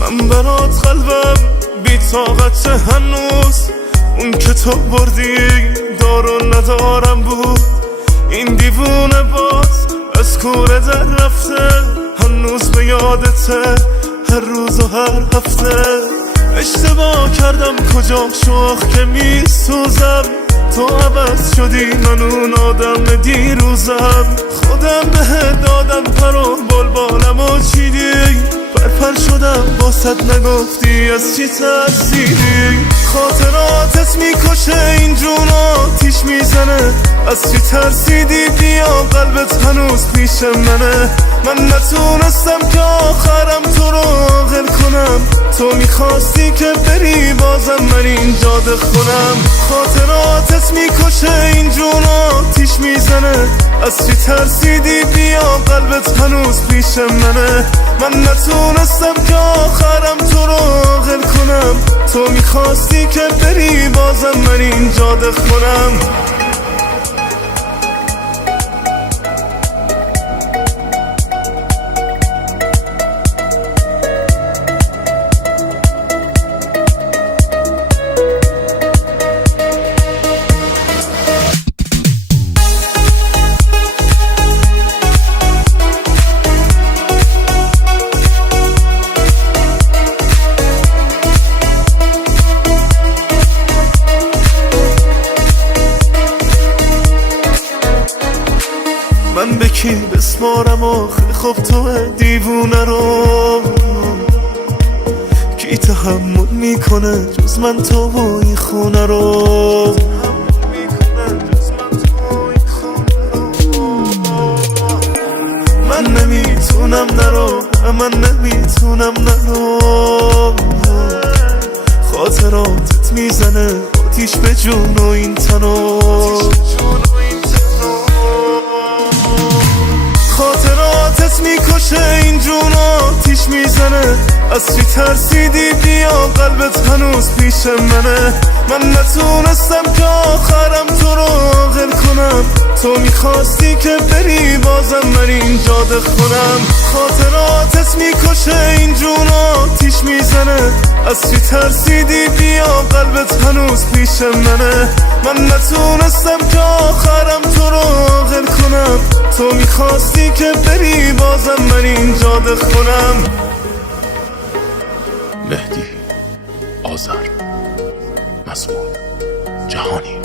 من برات قلبم بی طاقت هنوز، اون که تو بردی دارو ندارم بود. این دیوونه باز از کوره در رفته، هنوز به یادته هر روز و هر هفته. اشتباه کردم کجا شوخ که می سوزم، تو عوض شدی من اون آدم دیروزم. خودم بهت دادم پر و بلبالم و چیدی، پر شدم باست نگفتی از چی ترسیدی. خاطراتت میکشه این جون آتیش میزنه، از چی ترسیدی بیا قلبت هنوز پیش منه. من نتونستم که آخرم تو رو عاقل کنم، تو میخواستی که بری بازم من اینجا دخونم. خاطراتت میکشه این جون آتیش میزنه، از چی ترسیدی بیا قلبت هنوز پیش منه. من نتونستم که آخرم تو رو عاقل کنم، تو میخواستی که بری بازم من اینجا دخونم. من به کی بسپارم آخه خب تو دیوونه رو، کی تحمل میکنه جز من تو و این خونه رو. من نمیتونم نرو، من نمیتونم نرو. خاطراتت میزنه آتیش به جون و این تنو. خاطراتت میکشه این جون آتیش میزنه، از چی ترسیدی بیا قلبت هنوز پیش منه. من نتونستم که آخرم تو رو عاقل کنم، تو میخواستی که بری بازم من اینجا دخونم. خاطراتت میکشه این جون آتیش میزنه، از چی ترسیدی بیا قلبت هنوز پیش منه. من نتونستم که آخرم تو رو عاقل کنم، تو میخواستی که بری بازم من اینجا دخونم. مهدی آذر، مسعود جهانی.